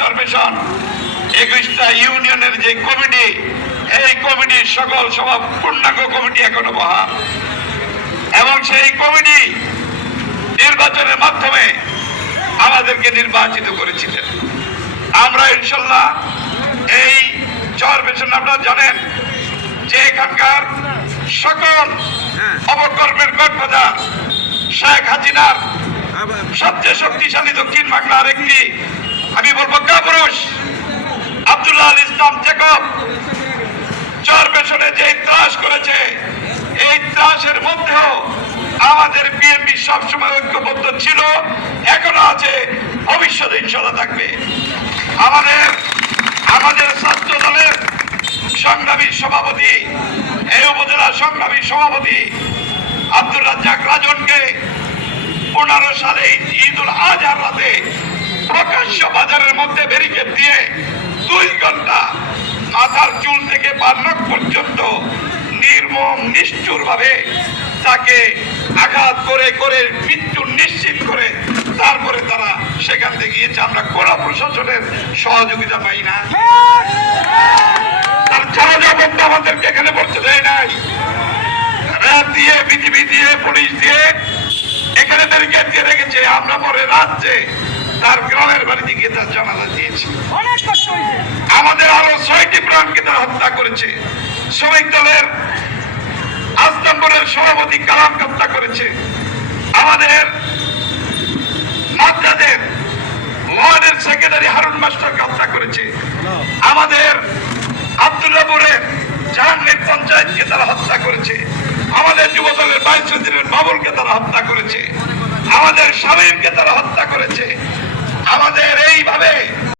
চরপেশন 21টা ইউনিয়নের যে কমিটি, এই কমিটির সকল সভা পূর্ণাঙ্গ কমিটি এখনো বহাল এবং সেই কমিটি নির্বাচনের মাধ্যমে আমাদেরকে নির্বাচিত করেছিলেন। আমরা ইনশাল্লাহ এই চরপেশন, আপনারা জানেন যে এখানকার সকল অপকর্মের গডফাদার শেখ হাসিনার সবচেয়ে শক্তিশালী দক্ষিণ বাংলার একটি, আমি বলবো কাপুরুষ আব্দুল্লাহ আল ইসলাম জেকব চরপেশনে যে ত্রাস করেছে, এই ত্রাসের মধ্যেও আমাদের বিএনপি সবসময় ঐক্যবদ্ধ ছিল, এখনো আছে, ভবিষ্যতে ইনশাল্লাহ থাকবে। আমাদের ছাত্র দলের সংগ্রামী সভাপতি, এই উপজেলার সংগ্রামী সভাপতি আব্দুর রাজ্জাক রাজনকে 15 সালে ঈদুল আজহার রাতে প্রকাশ্য বাজারের মধ্যে ব্যারিকেড দিয়ে 2 ঘন্টা মাথার চুল থেকে পা নখ পর্যন্ত নির্মম নিষ্ঠুর ভাবে তাকে আঘাত করে করে মৃত্যু নিশ্চিত করে তারপরে তারা সেখান থেকে গিয়েছে। আমরা কোন প্রশাসনের সহযোগিতা পাই না, তার জানাজা বন্ধু আমাদেরকে এখানে পড়তে দেয় নাই, রাত দিয়ে বিজিবি দিয়ে পুলিশ দিয়ে এখানে ব্যারিকেড দিয়ে রেখেছে। আমরা পরে রাত্রে তার গ্রামের বাড়িতে গিয়ে তার জানাজা দিয়েছি। আমাদের আরো 6টি প্রাণকে তারা হত্যা করেছে। শ্রমিক দলের আস্তম্বরের সভাপতি কালাম হত্যা করেছে। আমাদের মাদ্রাদের ওয়ার্ডের সেক্রেটারি হারুন মাস্টারকে হত্যা করেছে। আমাদের আব্দুল্লাহপুরের জাহাঙ্গীর পঞ্চায়েতকে তারা হত্যা করেছে। আমাদের যুব দলের ভাইস প্রেসিডেন্ট বাবুলকে তারা হত্যা করেছে। আমাদের শামীমকে তারা হত্যা করেছে। আমাদের এই